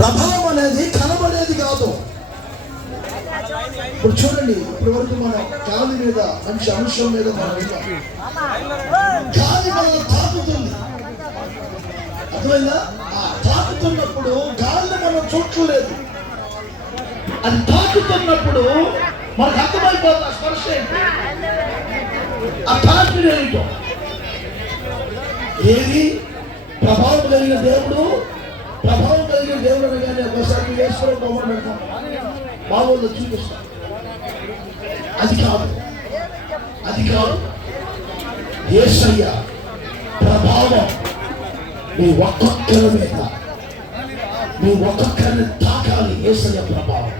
ప్రభావం అనేది కనబడేది కాదు. ఇప్పుడు చూడండి ఇప్పటి వరకు మన గాలి మీద మంచి అంశం మీద మనం గాలి మన తాకుతుంది. అర్థమైందా? ఆ తాకుతున్నప్పుడు గాలిని మనం చూడలేదు అది తాకుతున్నప్పుడు మనకు అర్థమైపోతుంది ఆ స్పర్శ ఏంటి? ఆ తాకిడి ఏంటో? ఏది? ప్రభావం కలిగిన దేవుడు ప్రభావం కలిగిన దేవుడు అనగానే ఒకసారి వేసుకోవడం బొమ్మలు పెడతాం మా వాళ్ళు చూపిస్తాం. అది కాదు. అది కాదు. ఏసయ్య ప్రభావం మీ ఒక్కొక్కరి మీద. మీ ఒక్కొక్కరిని తాకాలి ఏసయ్య ప్రభావం.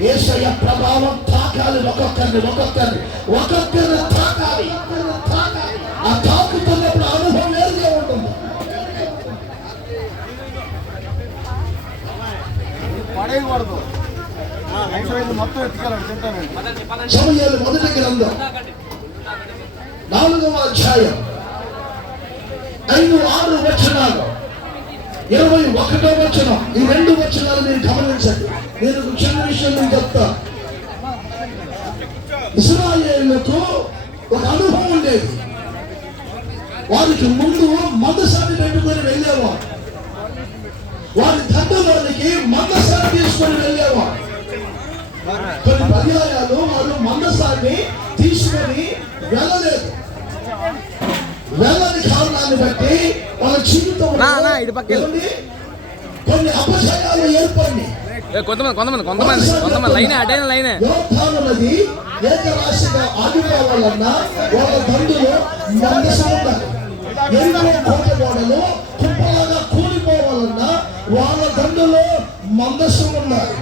ఏసయ్య ప్రభావం తాకాలి ఒక్కొక్కరిని ఒక్కొక్కరిని ఒక్కొక్కరిని తాకాలి. సమయాలు మొదటి గ్రంథం. నాలుగవ అధ్యాయం. ఐదు ఆరు వచనాలు. ఇరవై ఒకటో వచనం. ఈ రెండు వచనాలు మీరు గమనించండి. నేను చిన్న విషయం నేను చెప్తా. ఇస్రాయేళ్ళకు ఒక అనుభవం ఉండేది. వారికి ముందు మందసాన్ని పెట్టుకొని వెళ్ళేవారు. వారి తండ్రులకి మందసాన్ని తీసుకొని వెళ్ళేవారు. కొన్ని పర్యాయాలు వారు మందసాన్ని తీసుకొని వెళ్ళలేదు. వెళ్ళని కారణాన్ని బట్టి వాళ్ళ. ఏమండి? కొన్ని అపజయాలు ఏర్పడినాయి. ఏ, కొంతమంది కొంతమంది కొంతమంది కొంతమంది లైనే అటైన లైనే. ఏకరాశిగా ఆగిపోవాలన్నా వాళ్ళ బంధులు మందసం ఉండాలి ఎన్నో కోట గోడలు కుప్పలాగా కూలిపోవాలన్నా వాళ్ళ దండులో మందసం ఉండాలి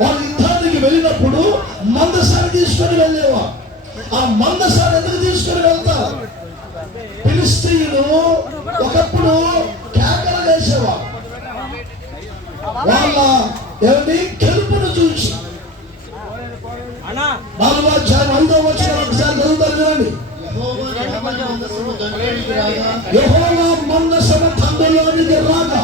వాళ్ళు యుద్ధానికి వెళ్ళినప్పుడు మందసారి తీసుకొని వెళ్ళేవా? ఆ మందసారి ఎందుకు తీసుకొని వెళ్తా? ఫిలిస్తీన్లు ఒకప్పుడు కేకలు వేసేవా? వాళ్ళ ఏమిటి గెలుపును చూసి నాలుగో అధ్యాయం ఐదో వచ్చిన ఒకసారి చదువుతారు చూడండి. యెహోవా మందసము తండ్రిలోనికి రాగా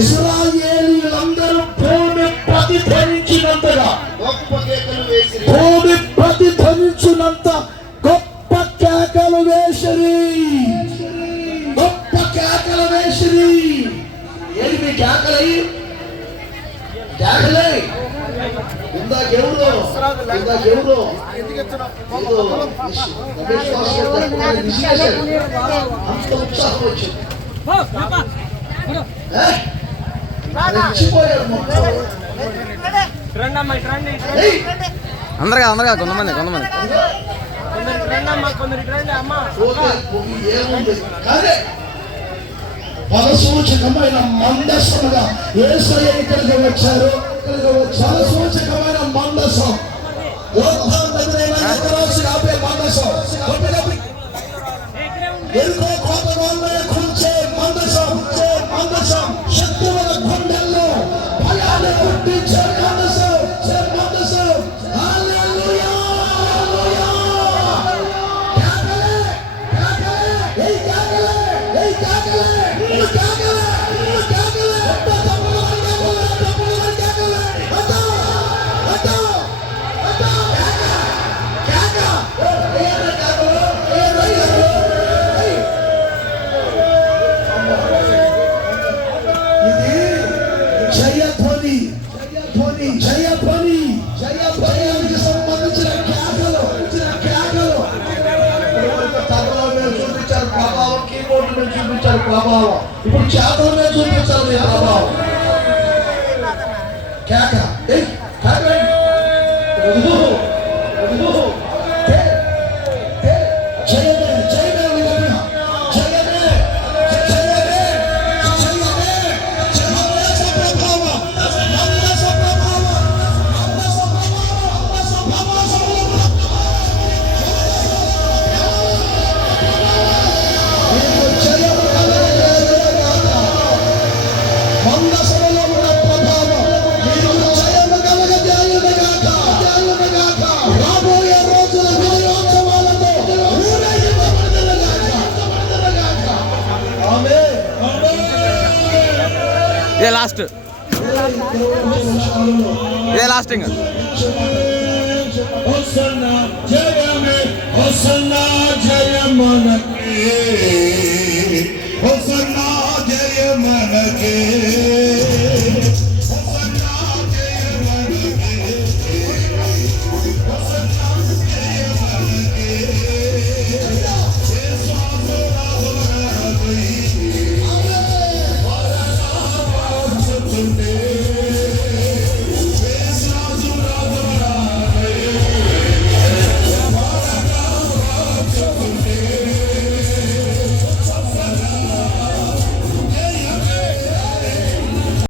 ఇస్రాయేలీలందరూ భూమి ప్రతిధ్వనించినంతగా భూమి ప్రతిధ్వనించినంత గొప్ప కేకలు వేసిరి గొప్ప కేకలు వేసిరి ఏది మీ కేకలై కేకలై చెప్పగానే విసిగేశాడు. అంత ఉత్సాహం వచ్చింది అందరుగా అందరుగా కొంతమంది కొంతమంది. ఫలసూచకమైన ఏసయ్య ఇక్కడికి వచ్చారు. ఇక్కడికి వచ్చి సూచకమైన మందస్సం ఈ ప్రభావం. ఇప్పుడు చేతల మీద చూపించాలి ప్రభావం. కేక. லாஸ்ட் இதே லாஸ்ட்டுங்க ஜெயமே